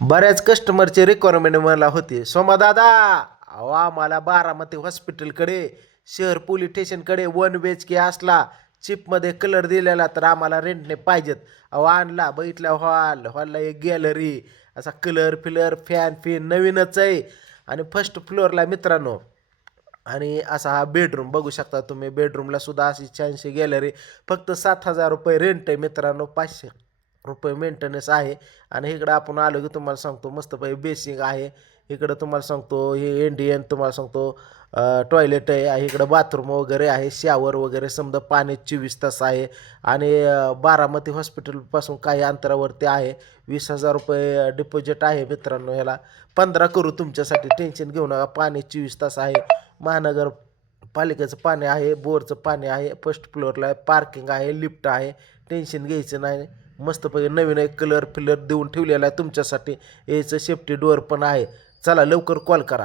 बऱ्याच कस्टमरची रिक्वायरमेंट मला होती. सोमा दादा, अहो आम्हाला बारामती हॉस्पिटलकडे शहर पोलीस स्टेशनकडे 1 BHK असला चिपमध्ये कलर दिलेला तर आम्हाला रेंटने पाहिजेत. अहो आणला बघितला हॉलला एक गॅलरी असा कलर फिलर फॅन नवीनच आहे. आणि फर्स्ट फ्लोअरला मित्रांनो आणि असा हा बेडरूम बघू शकता तुम्ही. बेडरूमला सुद्धा अशी छानशी गॅलरी. फक्त 7,000 रुपये रेंट आहे मित्रांनो. 500 रुपये मेंटेनन्स आहे. आणि इकडं आपण आलो की तुम्हाला सांगतो मस्तपैकी बेसिंग आहे. इकडं तुम्हाला सांगतो हे इंडियन तुम्हाला सांगतो टॉयलेट आहे. इकडं बाथरूम वगैरे आहे. शॉवर वगैरे समजा पाणी 24 तास आहे. आणि बारामती हॉस्पिटलपासून काही अंतरावरती आहे. 20,000 रुपये डिपॉझिट आहे मित्रांनो. ह्याला 15 करू तुमच्यासाठी, टेन्शन घेऊ नका. पाणी 24 तास आहे. महानगरपालिकेचं पाणी आहे. बोरचं पाणी आहे. फर्स्ट फ्लोअरला आहे. पार्किंग आहे. लिफ्ट आहे. टेन्शन घ्यायचं नाही. मस्तपैकी नवीन एक कलर फिलर देऊन ठेवलेला आहे तुमच्यासाठी. याचं सेफ्टी डोअर पण आहे. चला लवकर कॉल करा.